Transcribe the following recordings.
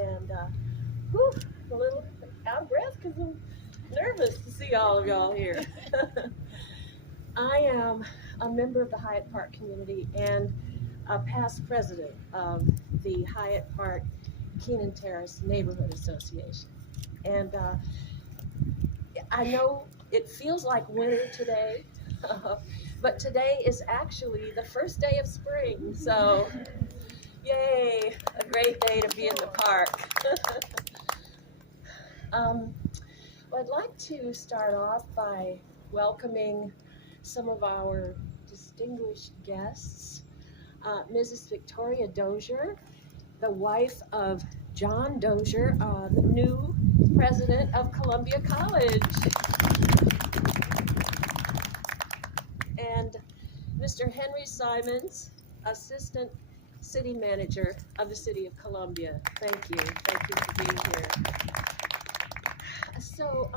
and whew, a little out of breath because I'm nervous to see all of y'all here. I am a member of the Hyatt Park community and a past president of the Hyatt Park Keenan Terrace Neighborhood Association. And I know it feels like winter today, but today is actually the first day of spring. So, yay, a great day to be in the park. um, well, I'd like to start off by welcoming some of our distinguished guests. Mrs. Victoria Dozier, the wife of John Dozier, the new president of Columbia College. And Mr. Henry Simons, assistant city manager of the city of Columbia. Thank you. Thank you for being here. So,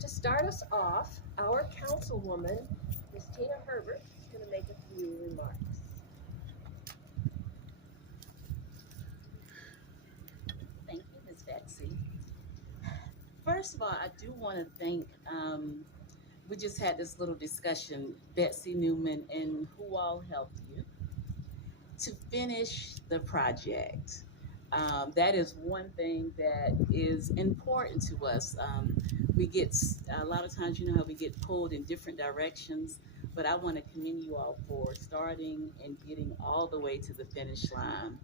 to start us off, our councilwoman, Ms. Tina Herbert, is going to make a few remarks. Thank you, Ms. Betsy. First of all, I do want to thank, we just had this little discussion, Betsy Newman and who all helped you to finish the project. That is one thing that is important to us. We get, a lot of times, you know how we get pulled in different directions, but I want to commend you all for starting and getting all the way to the finish line.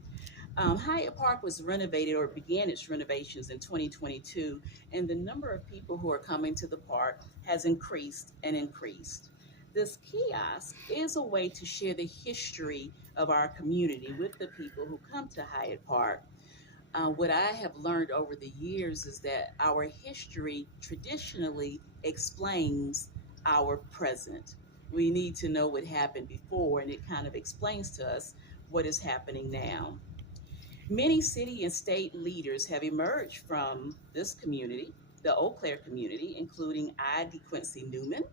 Hyatt Park was renovated or began its renovations in 2022, and the number of people who are coming to the park has increased and increased. This kiosk is a way to share the history of our community with the people who come to Hyatt Park. What I have learned over the years is that our history traditionally explains our present. We need to know what happened before, and it kind of explains to us what is happening now. Many city and state leaders have emerged from this community, the Eau Claire community, including I. D. Quincy Newman,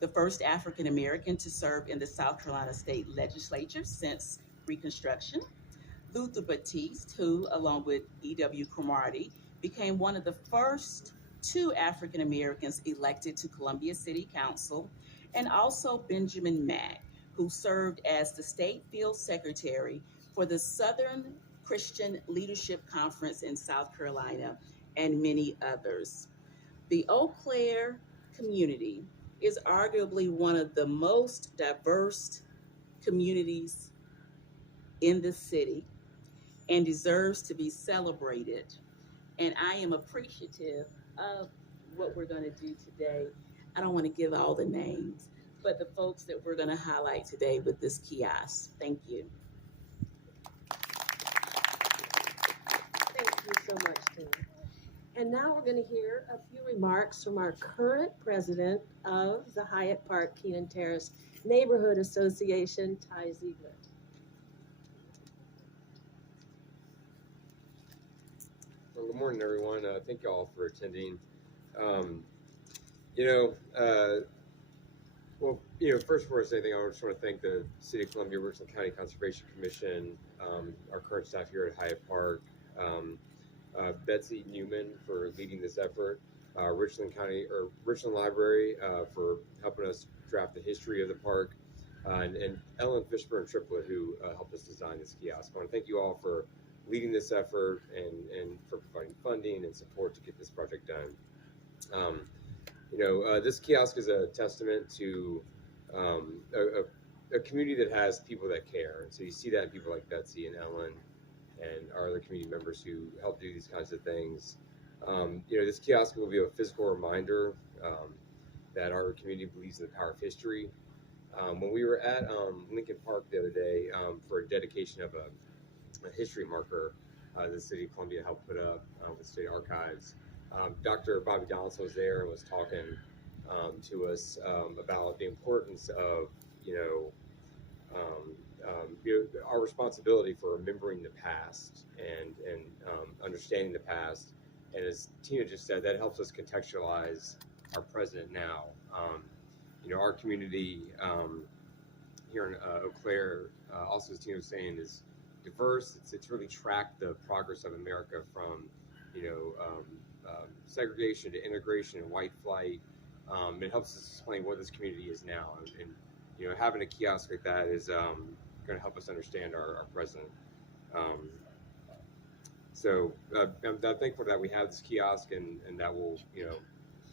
the first African American to serve in the South Carolina State Legislature since Reconstruction. Luther Batiste, who, along with E.W. Cromartie, became one of the first two African Americans elected to Columbia City Council, and also Benjamin Mack, who served as the state field secretary for the Southern Christian Leadership Conference in South Carolina, and many others. The Eau Claire community is arguably one of the most diverse communities in the city and deserves to be celebrated. And I am appreciative of what we're going to do today. I don't want to give all the names, but the folks that we're going to highlight today with this kiosk. Thank you. Thank you so much, Tina. And now we're going to hear a few remarks from our current president of the Hyatt Park Keenan Terrace Neighborhood Association, Ty Ziegler. Well, good morning, everyone. Thank you all for attending. Um, you know, first before I say anything, I just want to thank the City of Columbia, Richland County Conservation Commission, our current staff here at Hyatt Park, Betsy Newman for leading this effort, Richland Library for helping us draft the history of the park, and Ellen Fishburne Triplett who helped us design this kiosk. I want to thank you all for leading this effort and for providing funding and support to get this project done. This kiosk is a testament to a community that has people that care. And so you see that in people like Betsy and Ellen and our other community members who help do these kinds of things. This kiosk will be a physical reminder that our community believes in the power of history. When we were at Lincoln Park the other day for a dedication of a history marker the City of Columbia helped put up with State Archives, Dr. Bobby Donaldson was there and was talking to us about the importance of our responsibility for remembering the past and understanding the past. And as Tina just said, that helps us contextualize our present now. Our community here in Eau Claire, also as Tina was saying, is diverse. It's really tracked the progress of America from, segregation to integration and white flight. It helps us explain what this community is now, and having a kiosk like that is going to help us understand our present. Um, I'm thankful that we have this kiosk, and that we'll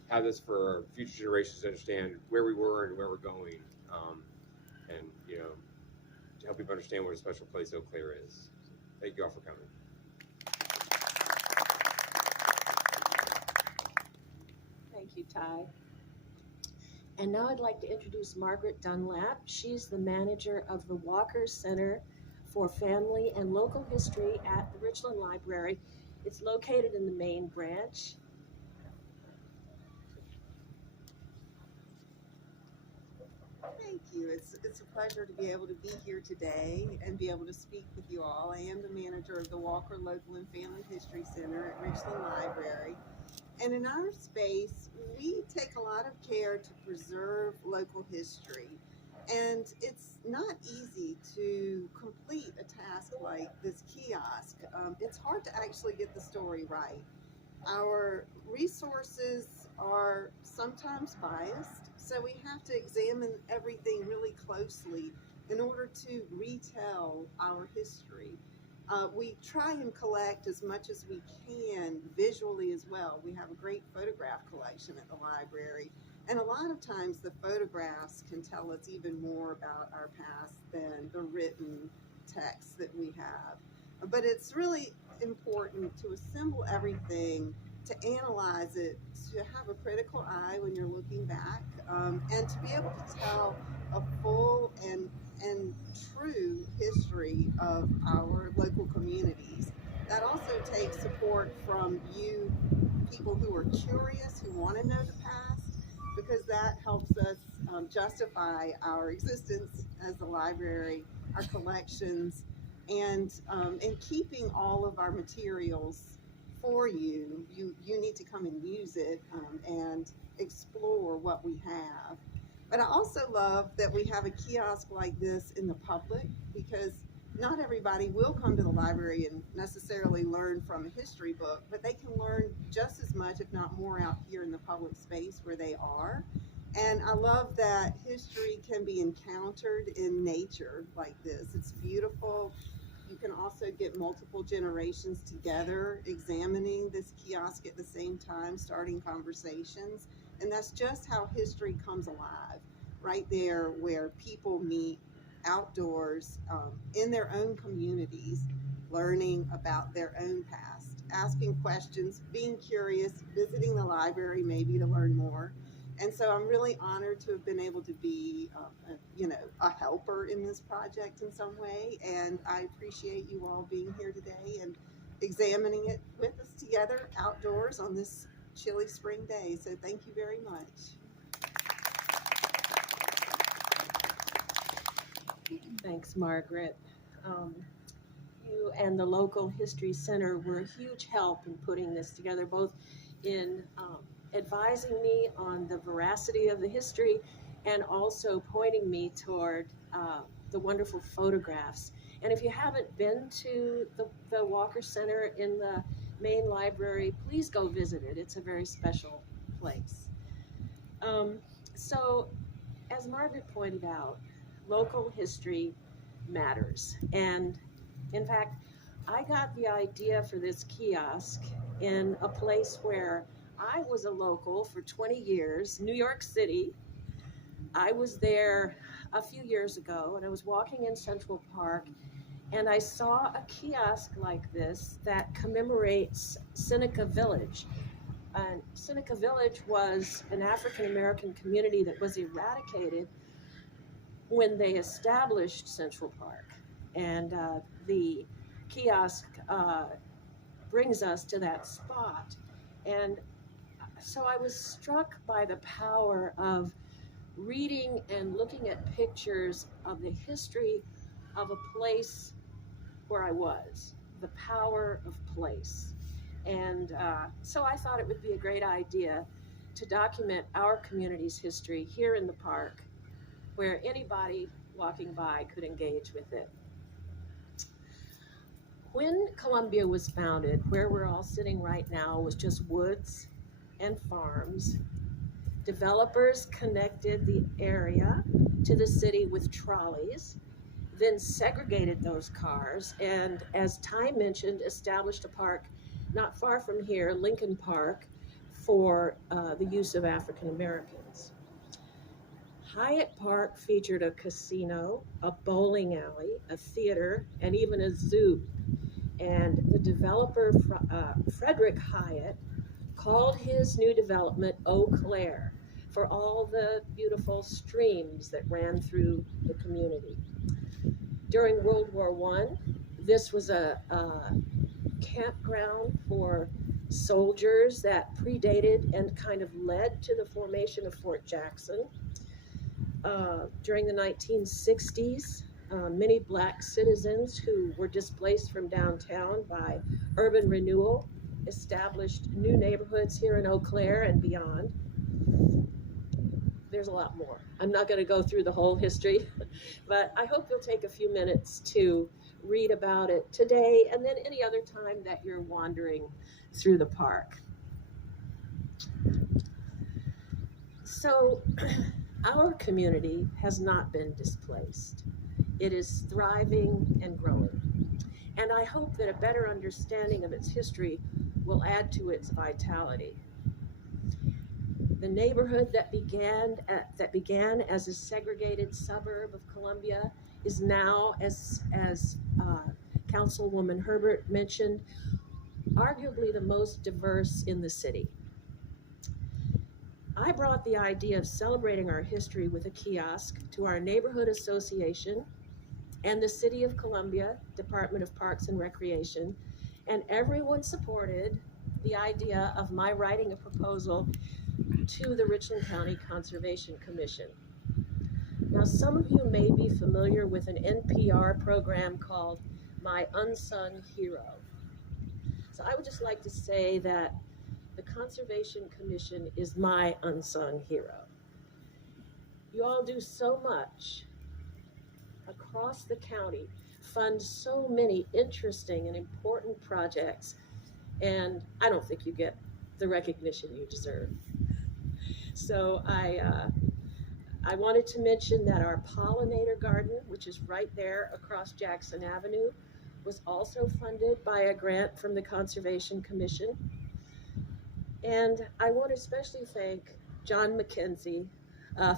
have this for future generations to understand where we were and where we're going, and to help people understand what a special place Eau Claire is. So thank you all for coming. Thank you, Ty. And now I'd like to introduce Margaret Dunlap. She's the manager of the Walker Center for Family and Local History at the Richland Library. It's located in the main branch. Thank you. It's a pleasure to be able to be here today and be able to speak with you all. I am the manager of the Walker Local and Family History Center at Richland Library. And in our space, we take a lot of care to preserve local history. And it's not easy to complete a task like this kiosk. It's hard to actually get the story right. Our resources are sometimes biased, so we have to examine everything really closely in order to retell our history. We try and collect as much as we can visually as well. We have a great photograph collection at the library, and a lot of times the photographs can tell us even more about our past than the written text that we have. But it's really important to assemble everything, to analyze it, to have a critical eye when you're looking back, and to be able to tell a full and true history of our local communities. That also takes support from you people who are curious, who want to know the past, because that helps us justify our existence as a library, our collections, and in keeping all of our materials for you. You need to come and use it and explore what we have. But I also love that we have a kiosk like this in the public, because not everybody will come to the library and necessarily learn from a history book, but they can learn just as much, if not more, out here in the public space where they are. And I love that history can be encountered in nature like this. It's beautiful. You can also get multiple generations together examining this kiosk at the same time, starting conversations. And that's just how history comes alive, right there where people meet outdoors in their own communities, learning about their own past, asking questions, being curious, visiting the library maybe to learn more. And so I'm really honored to have been able to be, a helper in this project in some way. And I appreciate you all being here today and examining it with us together outdoors on this chilly spring day. So thank you very much. Thanks, Margaret. You and the local history center were a huge help in putting this together, both in advising me on the veracity of the history and also pointing me toward the wonderful photographs. And if you haven't been to the Walker Center in the main library, please go visit it. It's a very special place. So, as Margaret pointed out, local history matters. And in fact, I got the idea for this kiosk in a place where I was a local for 20 years, New York City. I was there a few years ago, and I was walking in Central Park, and I saw a kiosk like this that commemorates Seneca Village. And Seneca Village was an African-American community that was eradicated when they established Central Park. And the kiosk brings us to that spot. And so I was struck by the power of reading and looking at pictures of the history of a place where I was, the power of place. And so I thought it would be a great idea to document our community's history here in the park, where anybody walking by could engage with it. When Columbia was founded, where we're all sitting right now was just woods and farms. Developers connected the area to the city with trolleys, then segregated those cars, and as Ty mentioned, established a park not far from here, Lincoln Park, for the use of African Americans. Hyatt Park featured a casino, a bowling alley, a theater, and even a zoo. And the developer, Frederick Hyatt, called his new development Eau Claire for all the beautiful streams that ran through the community. During World War I, this was a campground for soldiers that predated and kind of led to the formation of Fort Jackson. During the 1960s, many black citizens who were displaced from downtown by urban renewal established new neighborhoods here in Eau Claire and beyond. There's a lot more. I'm not going to go through the whole history, but I hope you'll take a few minutes to read about it today and then any other time that you're wandering through the park. So, our community has not been displaced. It is thriving and growing. And I hope that a better understanding of its history will add to its vitality. The neighborhood that began as a segregated suburb of Columbia is now, as Councilwoman Herbert mentioned, arguably the most diverse in the city. I brought the idea of celebrating our history with a kiosk to our neighborhood association and the City of Columbia Department of Parks and Recreation, and everyone supported the idea of my writing a proposal to the Richland County Conservation Commission. Now, some of you may be familiar with an NPR program called My Unsung Hero. So I would just like to say that the Conservation Commission is my unsung hero. You all do so much across the county, fund so many interesting and important projects, and I don't think you get the recognition you deserve. So I wanted to mention that our pollinator garden, which is right there across Jackson Avenue, was also funded by a grant from the Conservation Commission. And I want to especially thank John McKenzie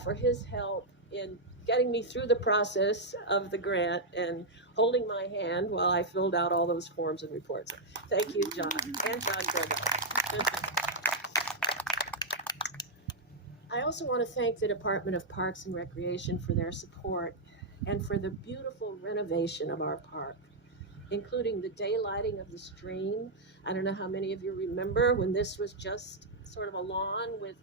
for his help in getting me through the process of the grant and holding my hand while I filled out all those forms and reports. Thank you, John, and John Grego. I also want to thank the Department of Parks and Recreation for their support and for the beautiful renovation of our park, including the daylighting of the stream. I don't know how many of you remember when this was just sort of a lawn with,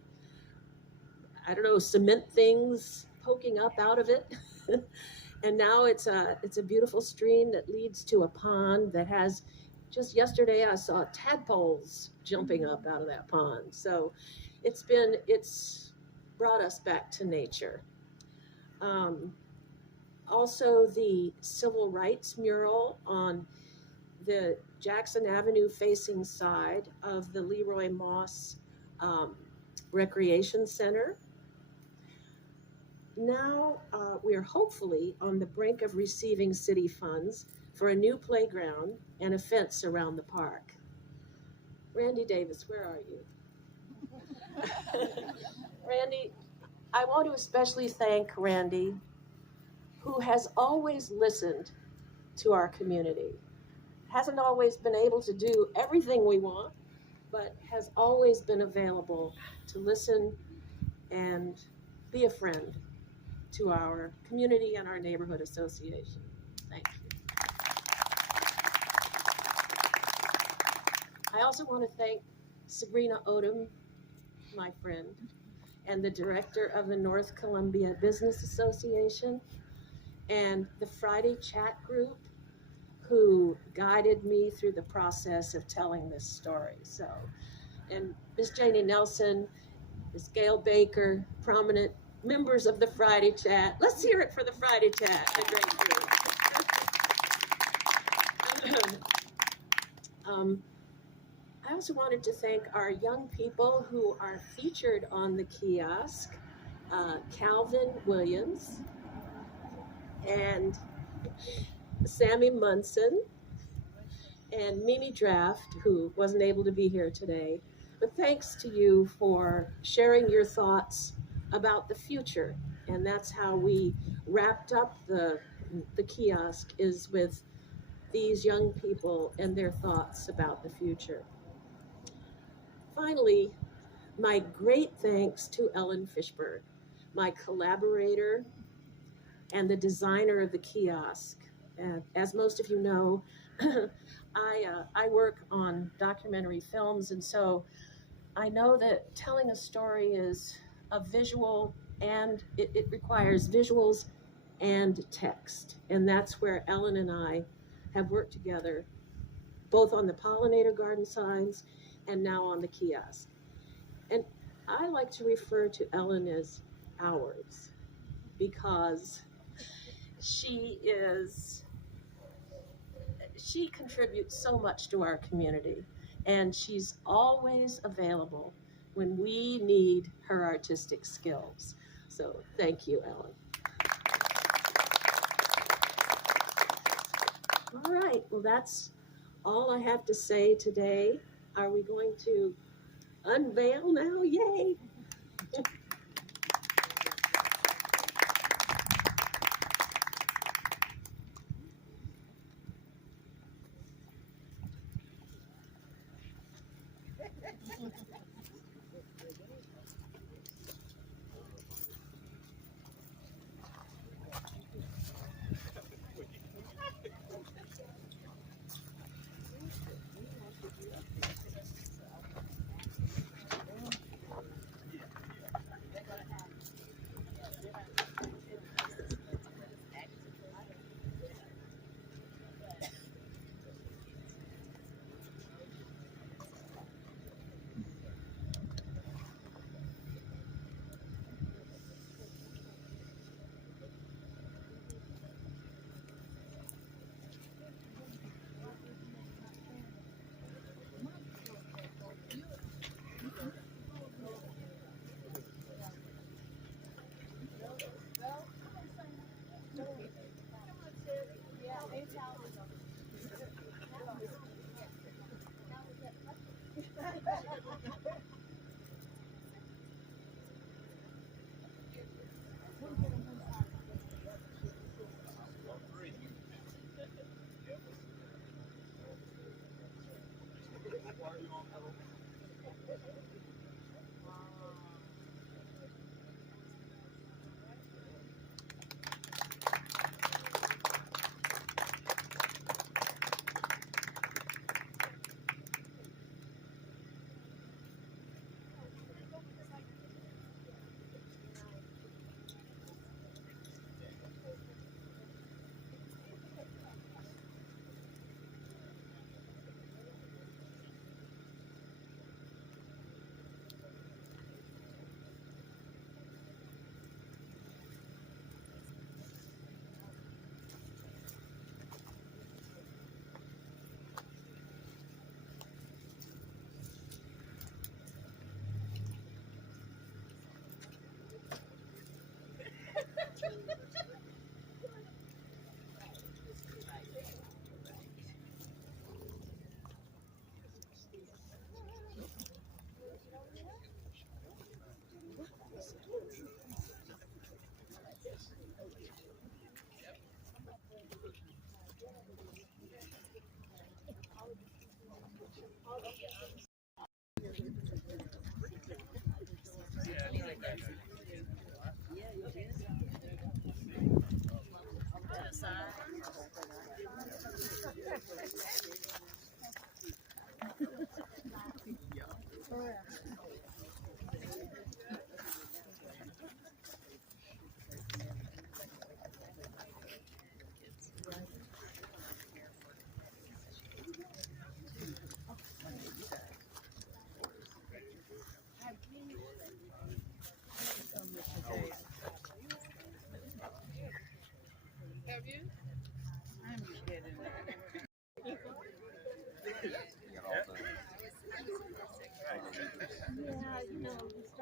I don't know, cement things poking up out of it. And now it's a beautiful stream that leads to a pond that has, just yesterday I saw tadpoles jumping up out of that pond. So it's brought us back to nature. Also, the civil rights mural on the Jackson Avenue facing side of the Leroy Moss Recreation Center. Now we are hopefully on the brink of receiving city funds for a new playground and a fence around the park. Randy Davis, where are you? Randy, I want to especially thank Randy, who has always listened to our community. Hasn't always been able to do everything we want, but has always been available to listen and be a friend to our community and our neighborhood association. Thank you. I also want to thank Sabrina Odom, my friend, and the director of the North Columbia Business Association, and the Friday chat group who guided me through the process of telling this story. So, and Miss Janie Nelson, Miss Gail Baker, prominent members of the Friday chat. Let's hear it for the Friday chat, a great group. I also wanted to thank our young people who are featured on the kiosk, Calvin Williams and Sammy Munson and Mimi Draft, who wasn't able to be here today. But thanks to you for sharing your thoughts about the future. And that's how we wrapped up the kiosk, is with these young people and their thoughts about the future. Finally, my great thanks to Ellen Fishberg, my collaborator and the designer of the kiosk. As most of you know, I work on documentary films, and so I know that telling a story is a visual, and it requires visuals and text. And that's where Ellen and I have worked together, both on the pollinator garden signs and now on the kiosk. And I like to refer to Ellen as ours, because she contributes so much to our community, and she's always available when we need her artistic skills. So thank you, Ellen. All right, well, that's all I have to say today. Are we going to unveil now? Yay!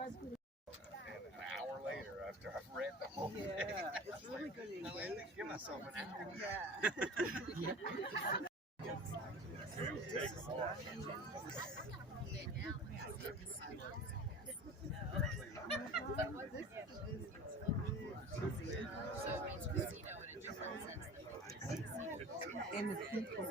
And an hour later, after I've read the whole thing, Yeah, it's really good to I had to engage. give myself an hour. Yeah. Take a walk. And the people.